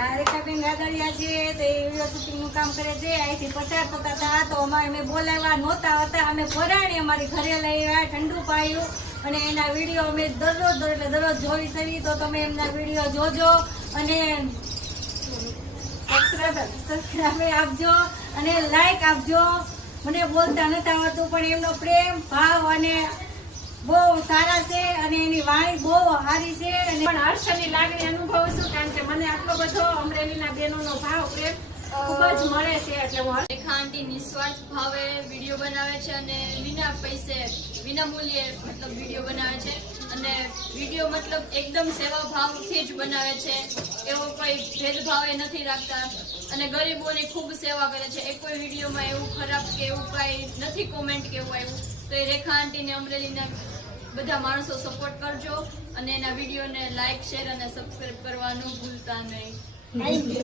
આ રેખાબેન ગાદડિયા છે તો એ વિડીયો શૂટિંગનું કામ કરે છે. અહીંથી પસાર થતા હતા તો અમે બોલાવ્યા નહોતા હતા, અમે ફરાણી અમારી ઘરે લઈ આવ્યા, ઠંડુ પાયું અને એના વિડીયો અમે દરરોજ જોઈ સવી. તો તમે એમના વિડીયો જોજો અને સબસ્ક્રાઇબ આપજો અને લાઈક આપજો. મને બોલતા નથી આવડતું પણ એમનો પ્રેમ ભાવ અને બહુ સારા છે અને એની વાણી બહુ સારી છે અને પણ હર્ષની લાગણી અનુભવું છું, કારણ કે મને આટલો બધો અમરેલીના બહેનોનો ભાવ પ્રેમ ખૂબ જ મળે છે. એટલે હું રેખા આંટી નિસ્વાર્થ ભાવે વિડીયો બનાવે છે અને વિના પૈસે વિના મૂલ્યે મતલબ વિડીયો બનાવે છે અને વિડીયો મતલબ એકદમ સેવા ભાવથી જ બનાવે છે. એવો કોઈ ભેદભાવ એ નથી રાખતા અને ગરીબોની ખૂબ સેવા કરે છે. એક કોઈ વિડીયોમાં એવું ખરાબ કે એવું કાંઈ નથી કોમેન્ટ કે એવું આવ્યું તો એ રેખા આંટીને અમરેલીના બધા માણસો સપોર્ટ કરજો અને એના વિડીયોને લાઈક શેર અને સબસ્ક્રાઇબ કરવાનું ભૂલતા નહીં.